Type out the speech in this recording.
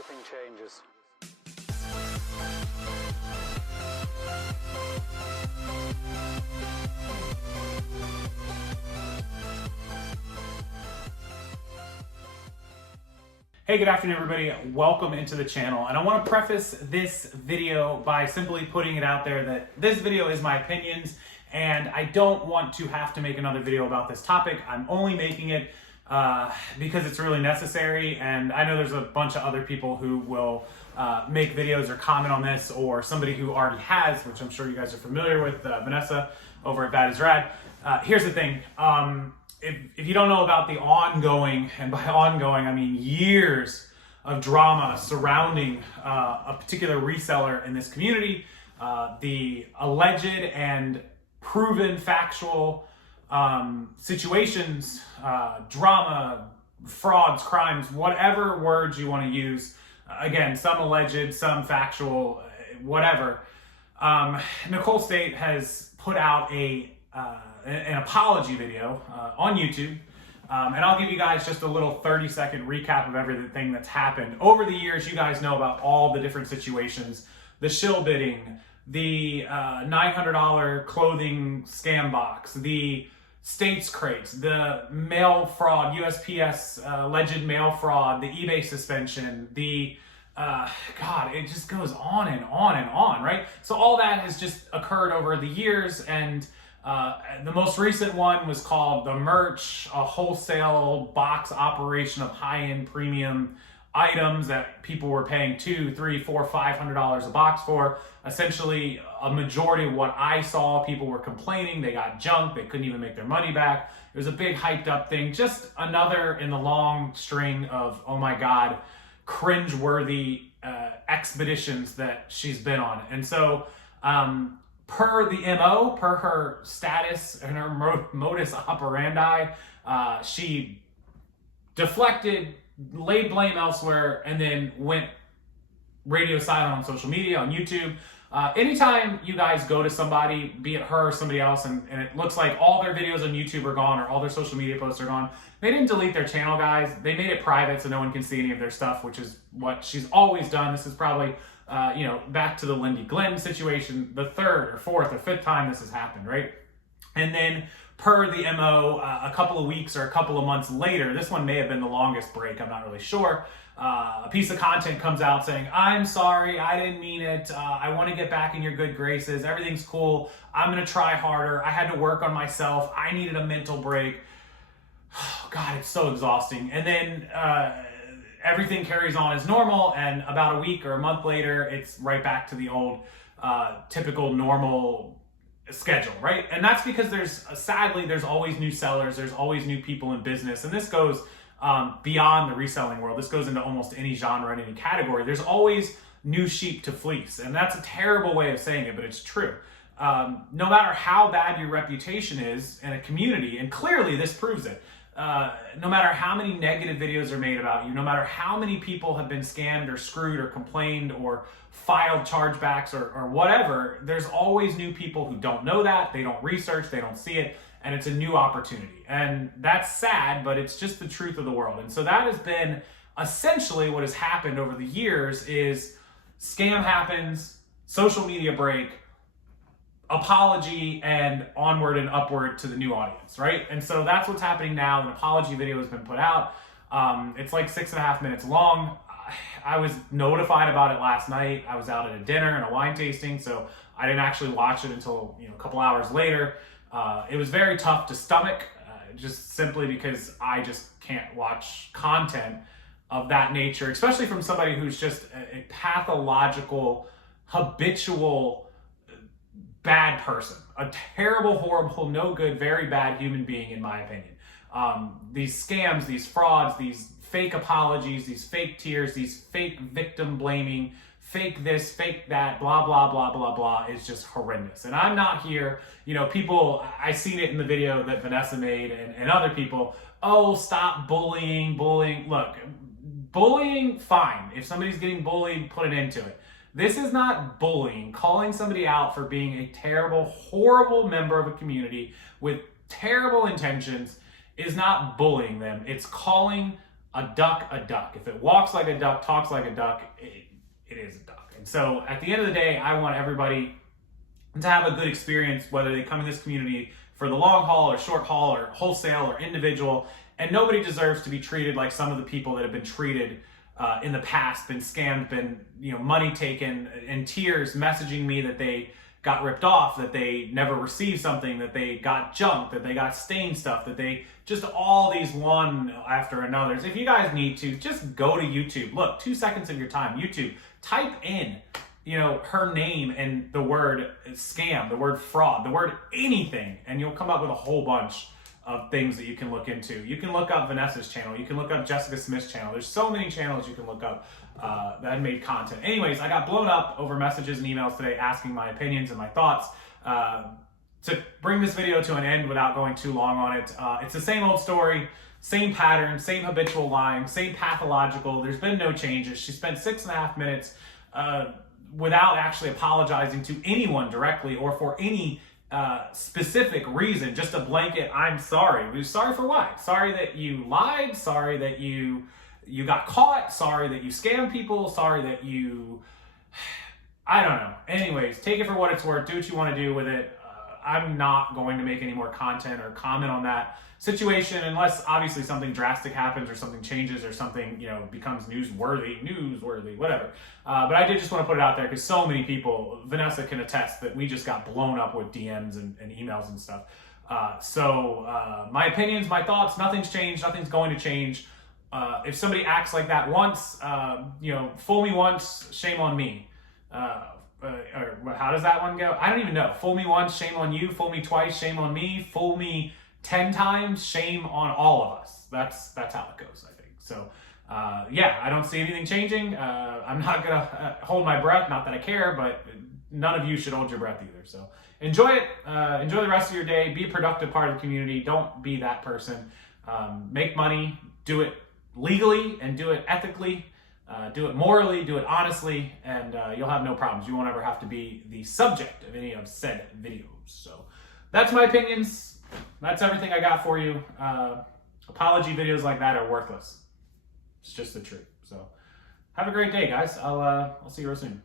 everything changes. Hey, good afternoon, everybody. Welcome into the channel. And I want to preface this video by simply putting it out there that this video is my opinions, and I don't want to have to make another video about this topic. I'm only making it because it's really necessary, and I know there's a bunch of other people who will make videos or comment on this, or somebody who already has, which I'm sure you guys are familiar with, Vanessa over at Bad is Rad. Here's the thing. If you don't know about the ongoing, and by ongoing I mean years of drama surrounding a particular reseller in this community, the alleged and proven factual situations, drama, frauds, crimes, whatever words you want to use, again, some alleged, some factual, whatever. Nicole State has put out an apology video on YouTube, and I'll give you guys just a little 30-second recap of everything that's happened over the years. You guys know about all the different situations: the shill bidding, the $900 clothing scam box, the States crates, the mail fraud, USPS alleged mail fraud, the eBay suspension, the God, it just goes on and on and on, right? So all that has just occurred over the years, and the most recent one was called the merch, a wholesale box operation of high-end premium items that people were paying $200, $300, $400, $500 a box for. Essentially, a majority of what I saw, people were complaining they got junked, they couldn't even make their money back. It was a big hyped up thing, just another in the long string of, oh my God, cringe-worthy expeditions that she's been on. And so, per the MO, per her status and her modus operandi, she deflected, laid blame elsewhere, and then went radio silent on social media, on YouTube. Anytime you guys go to somebody, be it her or somebody else, and it looks like all their videos on YouTube are gone or all their social media posts are gone, they didn't delete their channel, guys. They made it private so no one can see any of their stuff, which is what she's always done. This is probably back to the Lindy Glenn situation, the third or fourth or fifth time this has happened, right? And then per the MO, a couple of weeks or a couple of months later, this one may have been the longest break, I'm not really sure, a piece of content comes out saying, I'm sorry, I didn't mean it, I want to get back in your good graces, everything's cool, I'm going to try harder, I had to work on myself, I needed a mental break. God, it's so exhausting. And then everything carries on as normal, and about a week or a month later, it's right back to the old typical normal schedule, right? And that's because sadly, there's always new sellers, there's always new people in business, and this goes beyond the reselling world. This goes into almost any genre and any category. There's always new sheep to fleece, and that's a terrible way of saying it, but it's true. No matter how bad your reputation is in a community, and clearly this proves it, no matter how many negative videos are made about you, no matter how many people have been scammed or screwed or complained or filed chargebacks or whatever, there's always new people who don't know that, they don't research, they don't see it, and it's a new opportunity. And that's sad, but it's just the truth of the world. And so that has been essentially what has happened over the years is scam happens, social media break, apology, and onward and upward to the new audience, right? And so that's what's happening now. An apology video has been put out. It's like 6.5 minutes long. I was notified about it last night. I was out at a dinner and a wine tasting, so I didn't actually watch it until a couple hours later. It was very tough to stomach, just simply because I just can't watch content of that nature, especially from somebody who's just a pathological, habitual, bad person, a terrible, horrible, no good, very bad human being, in my opinion. These scams, these frauds, these fake apologies, these fake tears, these fake victim blaming, fake this, fake that, blah, blah, blah, blah, blah, is just horrendous. And I'm not here, people, I seen it in the video that Vanessa made and other people, oh, stop bullying. Look, bullying, fine. If somebody's getting bullied, put an end to it. This is not bullying. Calling somebody out for being a terrible, horrible member of a community with terrible intentions is not bullying them. It's calling a duck a duck. If it walks like a duck, talks like a duck, it is a duck. And so at the end of the day, I want everybody to have a good experience, whether they come in this community for the long haul or short haul or wholesale or individual. And nobody deserves to be treated like some of the people that have been treated in the past, been scammed, been money taken, in tears messaging me that they got ripped off, that they never received something, that they got junked, that they got stained stuff, that they just all these one after another. If you guys need to, just go to YouTube. Look, 2 seconds of your time, YouTube, type in her name and the word scam, the word fraud, the word anything, and you'll come up with a whole bunch of things that you can look into. You can look up Vanessa's channel. You can look up Jessica Smith's channel. There's so many channels you can look up that have made content. Anyways, I got blown up over messages and emails today asking my opinions and my thoughts. To bring this video to an end without going too long on it, it's the same old story, same pattern, same habitual lying, same pathological. There's been no changes. She spent 6.5 minutes without actually apologizing to anyone directly or for any specific reason, just a blanket, I'm sorry. Sorry for what? Sorry that you lied, sorry that you got caught, sorry that you scammed people, sorry that I don't know. Anyways, take it for what it's worth, do what you want to do with it. I'm not going to make any more content or comment on that situation unless obviously something drastic happens or something changes or something becomes newsworthy, whatever. But I did just want to put it out there because so many people, Vanessa can attest that we just got blown up with DMs and emails and stuff. So my opinions, my thoughts, nothing's changed, nothing's going to change. If somebody acts like that once, fool me once, shame on me. Or how does that one go? I don't even know. Fool me once, shame on you. Fool me twice, shame on me. Fool me 10 times, shame on all of us. That's how it goes, I think. So, I don't see anything changing. I'm not going to hold my breath. Not that I care, but none of you should hold your breath either. So enjoy it. Enjoy the rest of your day. Be a productive part of the community. Don't be that person. Make money. Do it legally and do it ethically. Do it morally, do it honestly, and you'll have no problems. You won't ever have to be the subject of any of said videos. So that's my opinions. That's everything I got for you. Apology videos like that are worthless. It's just the truth. So have a great day, guys. I'll see you real soon.